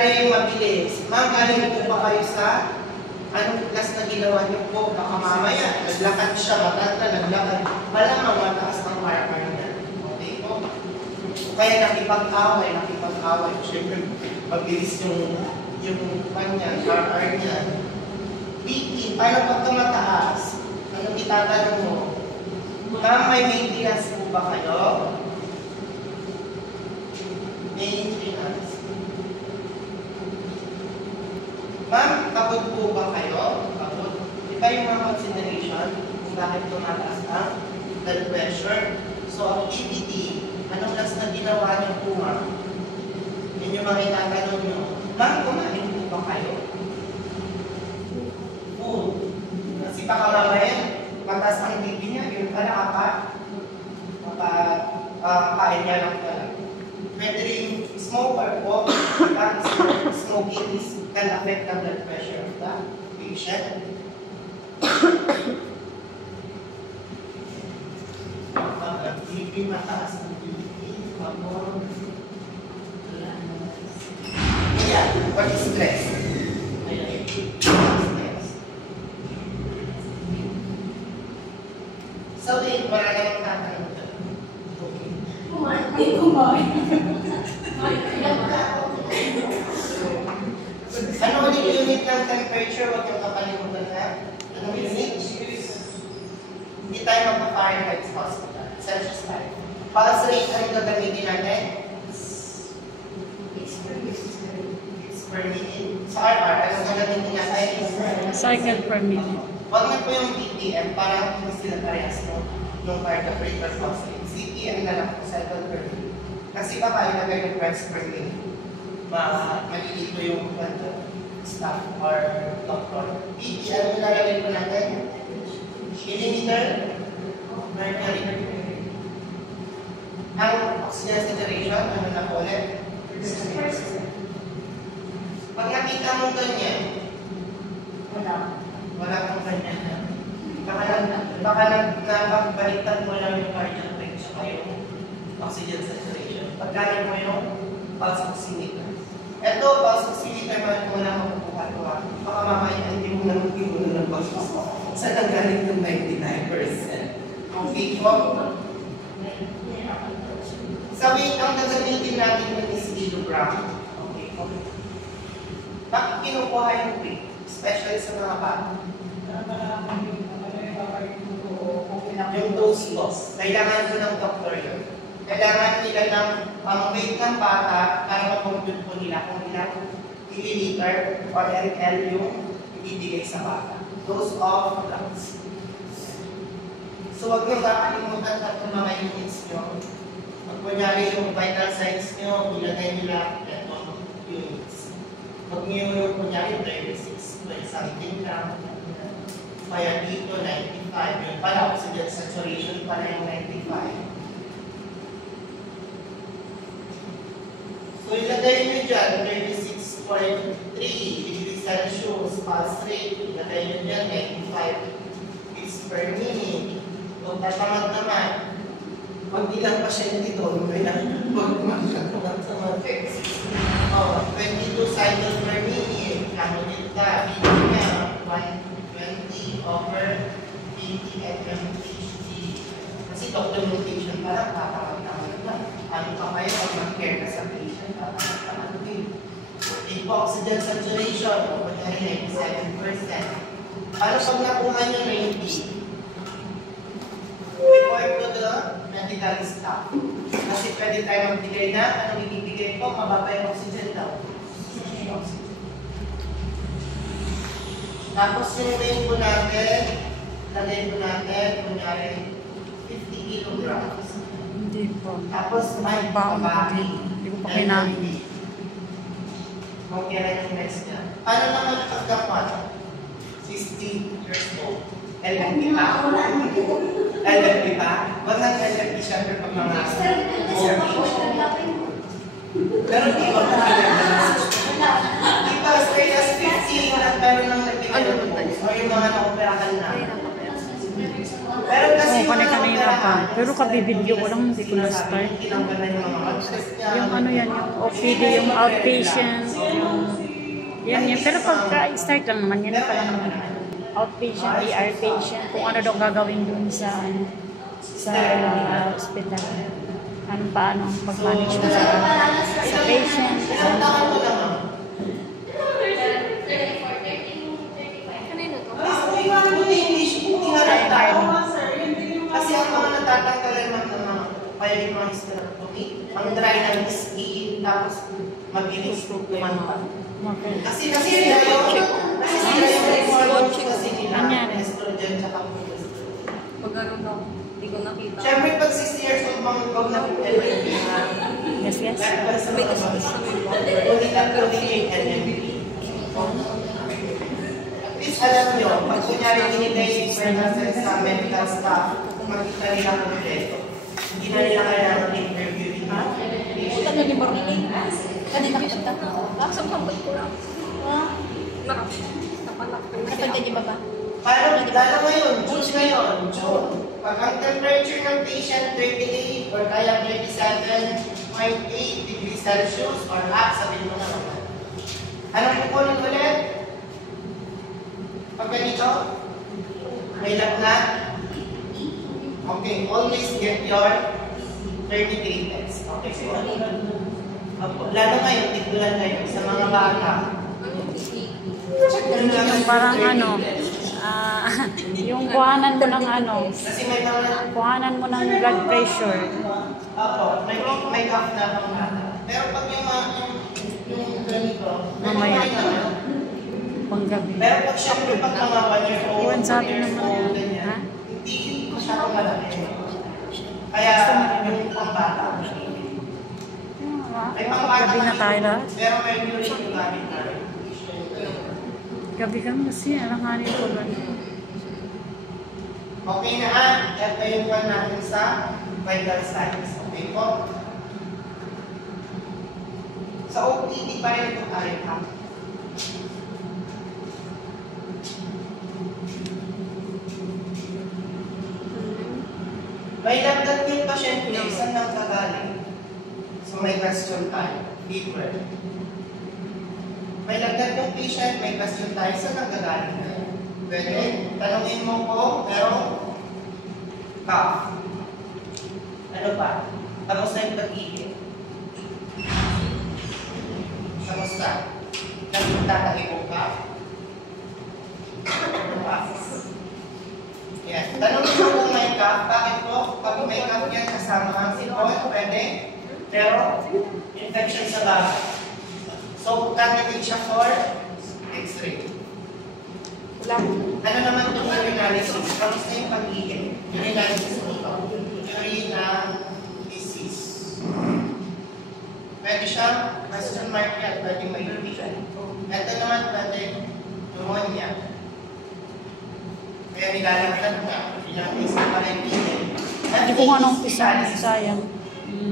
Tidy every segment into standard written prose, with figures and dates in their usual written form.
kunyari mabilis. Ma'am, galing po ba kayo sa anong class na ginawa niyo po? Baka mamaya, naglakad siya, matanda, naglakad. Malamang mataas ng RR niya. Okay po? Kaya nakipag-away. Siyempre, mabilis yung kanya, RR niya. BP, paano pagka mataas? Anong itatanong mo? Ma'am, may maintenance po ba kayo? Maintenance. Ma'am, pagod po ba kayo? Pagod. Iba yung mga consideration kung bakit tumataas ang blood pressure. So, activity, anong class na ginawa niyo po, ma'am? Yun yung mga itatanong niyo. Ma'am, kumain po ba kayo? Food. Kasi baka mamaya, mataas ang BP niya, yun pala kain niya lang pala. Pwede rin smoker po, smoking can affect the blood pressure of the patient. BP mataas ang BP, pagod. Yeah, what is stress? So, wala namang tatanong dyan. Kumain. Ano ulit yung unit ng temperature? Huwag yung kapalimutan na. Anong unit? Hindi tayo magpa-Fahrenheit hospital. Celsius tayo. Pulse rate, anong gagamitin natin? It's per minute. Sa RR, anong gagamitin natin? Cycle per minute. Huwag na po yung BPM para hindi sila parehas ng cardiac rate per pulse rate. CPM na lang po, cycle per minute. Kasi baka ilagay yung press per minute. Malilito yung staff or doctor. BPM, ilalagay po natin. Millimeter mercury. Ang oxygen saturation, ano na po ulit? Pag nakita mong ganyan, wala kang ganyan. Baka napagbaliktad mo lang yung cardiac rate tsaka yung oxygen saturation. Pagkali mo yung pulse oximeter. Ito, pulse oximeter mo lang mapupuha ko. Baka mamaya hindi mo na ng pulse oximeter. Saan ang galing ng 99%? Okay po? Sa weight, ang gagamitin natin is kilogram. Okay po? Bakit kinukuha yung weight? Especially sa mga bata. Yung dose loss. Kailangan ko ng doctor yun. Kailangan nila ng weight ng bata para makompute po nila kung ilang milliliter or ml yung ibibigay sa bata. Dose of drugs. So huwag nyo kakalimutan at yung mga units nyo. Pag kunyari yung vital signs nyo, ilagay nila itong units. Huwag nyo yung kunyari 36, 20 something lang. Kaya dito 95, yung pala oxygen saturation pala yung 95. So ilagay nyo dyan, 36.3 degrees Celsius, pulse rate, ilagay nyo dyan, 95 beats per minute. Kung tatamad naman, pag ilang pasyente doon, may magmagkakamad sa mga text. 22 cycle per minute, kamulit ka, video nga, 120 over 20 mmHg. Kasi documentation parang tatamad naman. Ano pa kayo pag mag-care ka sa patient, tatamad din. Oxygen saturation, o 97%. Ano pag nakuha nyo 90? Report to the medical staff. Kasi pwede tayo magbigay na, anong ibibigay ko, mababa yung oxygen daw. Tapos yung weight po natin, lagay po natin, kunyari, 50 kilograms. Hindi po. Tapos may kabaki. Hindi ko pa kinain. Okay na yung next niya. Paano naman pagkapat? 60 years old. LMP pa? LMP pa? Huwag nang LMP syempre pag mga pero di ba po di ba straight as 50 at meron nang nagpipilot o yung mga na-operahan na. Pero kasi kanina pa. Pero kabibidyo ko lang, hindi ko na-start. Yung ano yan, yung OPD, yung outpatient, yung... Yan yan. Pero pagka-start lang naman, yan pa lang naman. Outpatient, ER patient, kung ano daw gagawin dun sa, ano, sa hospital. Ano pa, ano, pag-manage mo sa patient. Kasi ang mga natatanggalan ng mga yung mga hysterectomy, ang dry ng skin, tapos mabilis kumanta. Kasi sila yung kasi nila, estrogen tsaka progesterone. Pag ano daw, hindi ko nakita. Siyempre, pag 60 years old, huwag na LNP. Yes, yes. May gusto mo. Hindi na yung LNP. At least alam nyo, pag kunyari hinintay yung pregnancy sa medical staff, kung makita nila kompleto, hindi na nila kailangan interview yung patient. Ano ni Barney? Kanina kita. Sambot ko lang. Marami. Napalak. Kapag di ba ba? Parang lalo ngayon, June ngayon, June. Pag ang temperature ng patient 38 or kaya 37.8 degrees Celsius or up, sabihin mo na naman. Anong kukunin ulit? Pag ganito, may lagnat. Okay, always get your thermometers. Okay, so lalo ngayon, tigdulan kayo sa mga bata. Yung parang ano, yung kuhanan mo ng ano, Kasi may mga kuhanan mo ng blood pressure. Opo, may cough na pang bata. Pero pag yung ganito, Mamaya. okay naman. Panggabi. Pero pag syempre pag mga 1 year old, Iwan sa 2 atin years naman old, yan. ganyan, Ha? hindi masyadong malaki. Kaya yung pang bata. May mga bata Gabi na tayo lahat. pero may rin yung gamit na rin. Gabi kami kasi, alanganin ko lang. Okay na ito yung one natin sa vital signs. Okay po? Sa OPD pa rin ito tayo ha. May lagdat yung pasyente, saan nang kagaling? So may question tayo. Different. May lagdat yung patient, may question tayo, saan nang kagaling? Pwede, tanongin mo ko, pero cough. Ano pa? Tapos na yung pag-ibig. Kamusta? Nagtataki ko ka? Ano pa? Yan. Tanongin mo kung may cough. Bakit po? Pag may cough yan, kasama ang sipon, pwede. Pero, infection sa baga. So, candidate siya for X-ray. Ano naman itong urinalysis? Kamusta yung pag-ibig? Urinalysis nito. Urina disease. Pwede siya, question mark yan, pwede may urine. Ito naman pwede pneumonia. Kaya nilalaglag na, pinag-isa pa rin pinin. Hindi ko nga nung umpisa, sayang.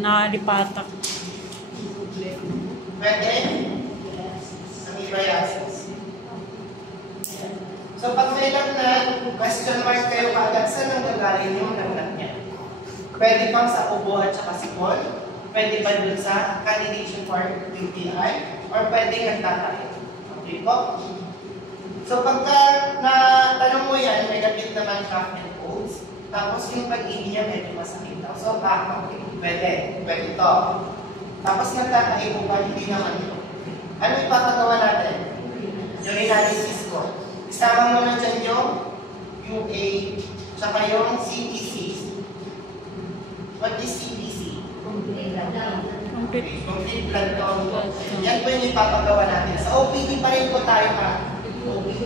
Nalipatak. Pwede, amoebiasis. So pag may lagnat, question mark kayo kaagad, saan ang gagaling yung lagnat niya? Pwede pang sa ubo at saka sipon, pwede pa dun sa candidation for UTI, or pwede nagtatayo. Okay po? So pagka natanong mo yan, negative naman cough and colds, tapos yung pag-ibig niya medyo masakit daw. So okay, pwede ito. Tapos nagtatayo mo ba, hindi naman ito. Ano ipapagawa natin? Urinalysis ko. Isama mo na dyan yung UA, tsaka yung CBC. What is CBC? Complete. Complete blood count. Yan po yung ipapagawa natin. Sa OPD pa rin po tayo ha. OPD.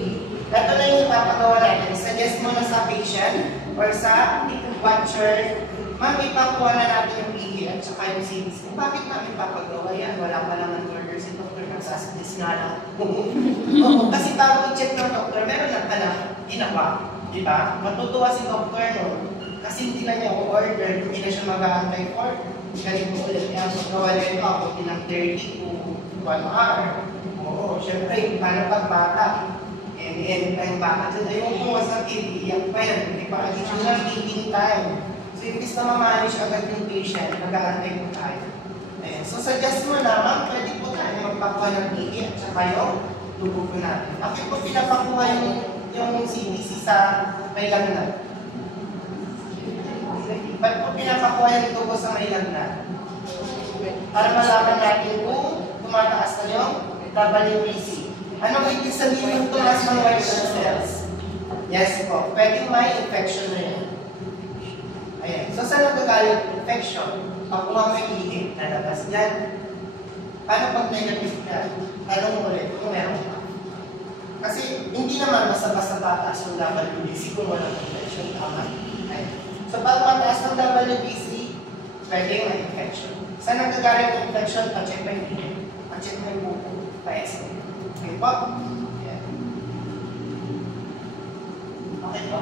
Ito na yung ipapagawa natin. Suggest mo na sa patient or sa watcher. Ma'am, ipakuha na natin yung PE at saka yung CBC. Bakit namin ipapagawa yan? Wala pa lang ng order si Dr. Nagsasagis nga lang. Oo, kasi bago i-check ng doktor, meron na pala ginawa. Diba? Matutuwa si doktor no? Kasi hindi na niya order, hindi na siya mag-aantay for ganito ulit. Kaya magawa niya ito ako ng 30 to 1 hour. Oo, syempre, paano pag bata? anytime baka dyan, ayaw mo masakit, iiyak pa yan, hindi pa additional healing time. So, imbis na ma-manage agad yung patient, mag-aantay po tayo. Ayan. So, suggest mo na, ma'am, pwede po tayo magpakuha ng higi at saka yung tubo po natin. Bakit po pinapakuha yung CBC sa may lagnat? Ba't po pinapakuha yung tubo sa may lagnat? Para malaman natin kung tumataas na yung WBC. Anong ibig sabihin yung tumaas ng white blood cells? Yes po, pwedeng may infection na yan. Ayan. So, saan nagagaling infection? Pag may ihip, lalabas yan. Paano pag negative ka? Tanong mo ulit kung meron ka. Kasi hindi naman basta-basta tataas yung WBC kung walang infection. Tama? Ayan. So, pag mataas ng WBC, pwedeng may infection. Saan nagagaling yung infection? Pa-check mo yung ihip. Pa-check mo yung buko. Pa-exam. Okay po? Ayan. Okay po?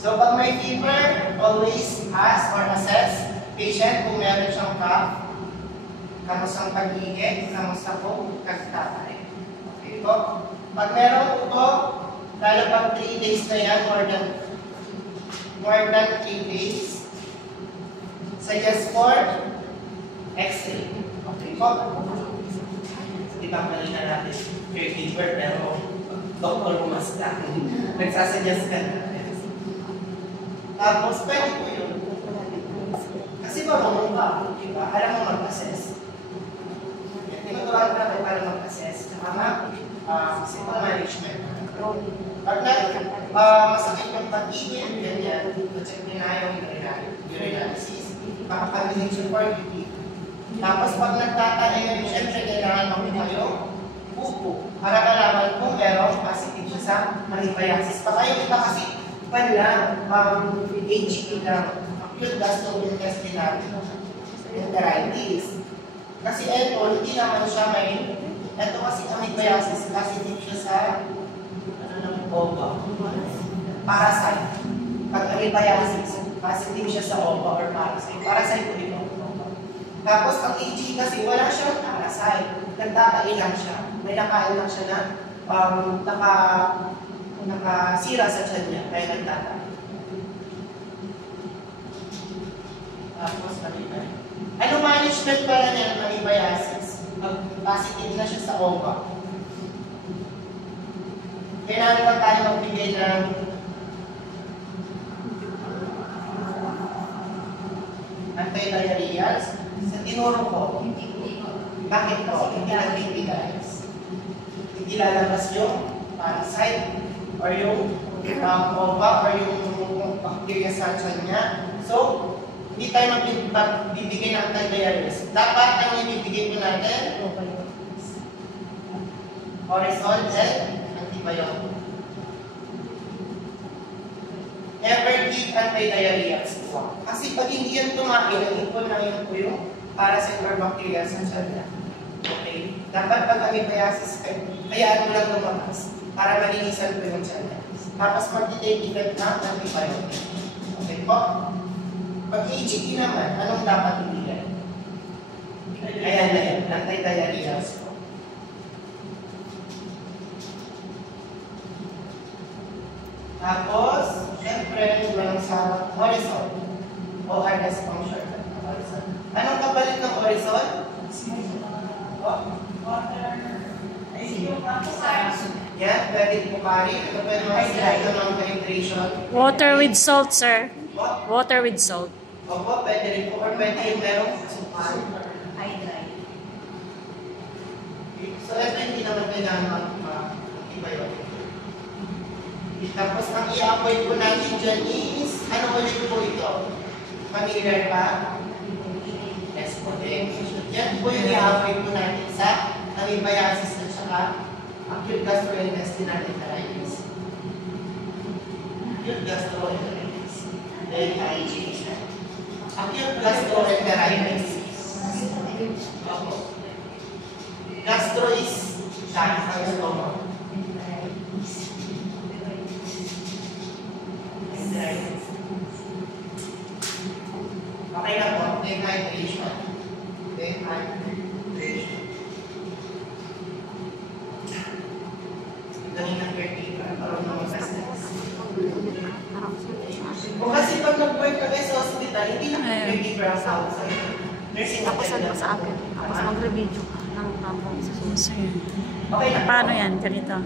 So, pag may fever, always ask or assess patient kung meron siyang cough, kamusang pag-iigit, kamusta po, kagtatay. Okay po? Pag meron po, lalo pag 3 days na yan, more than 3 days, suggest for X-ray. Okay po? Di ba malina natin fever, pero doktor umas ka. Nagsasuggest ka na. Tapos, pwede po yun. Kasi marunong ka, diba? Alam mo mag-assess. Tinuturuan ka natin para mag-assess. Tama? Simple management. Pag masakit yung pag-ibig, ganyan, check din na yung urinalysis. Makakabilis yung UP. Tapos, pag nagtatayo, syempre, kailangan makita yung pupo. Para malaman kung merong positive siya sa manipayasis. Baka yung iba kasi, wala, HE lang, acute gastrointestinal enteritis. Kasi ito, hindi naman siya may, ito kasi amoebiasis, positive siya sa, ova, parasite. Pag amoebiasis, positive siya sa ova or parasite. Parasite ko ito. Tapos, ang HE kasi, wala siyang parasite. Nagtatae lang siya. May nakain lang siya na, nakasira sa tiyan niya, kaya nagtatay. Tapos, ano management pala niya ng amoebiasis? Positive na siya sa ova. Kailangan ba tayo magbigay ng anti-diarrheals? Sa tinuro ko, bakit po? Hindi nagbibigay. Hindi lalabas yung parasite or yung ova or yung bacteria sa tiyan niya. So, hindi tayo magbibigay ng anti-diarrheals. Dapat ang ibibigay po natin, Orisol and antibiotic. Never give anti-diarrheals po. Kasi pag hindi yan tumakin, ipon lang yun po yung parasite or bacteria sa tiyan niya. Okay? Dapat pag amoebiasis, hayaan mo lang lumabas para malinisan po yung tiyan niya. Tapos mag-take effect ng antibiotic. Okay po? Pag HE naman, anong dapat ibigay? Ayan na yan, anti-diarrheals po. Tapos, syempre, walang sa Orisol. ORS function. Anong kapalit ng Orisol? Yan, pwede pukari. Ito pwede mag-select ng hydration. Water with salt, sir. Water with salt. Opo, pwede rin po. Or pwede yung merong sukal. So, ito hindi naman kailangan mag-antibiotic. Tapos, ang i-avoid po natin dyan is, ano ulit po ito? Familiar pa? Yes po. Yan po yung i-avoid po natin sa amoebiasis at saka acute gastrointestinal enteritis. Acute gastroenteritis. Acute gastroenteritis. Opo. Gastro is dahil sa stomach. Okay na po. Dehydration. Dehydration. nag-give rank outside. Nursing Tapos ano attendant. sa akin. Tapos mag-review ka ng kampong isa. So, yun. Okay na. Paano yan? Ganito.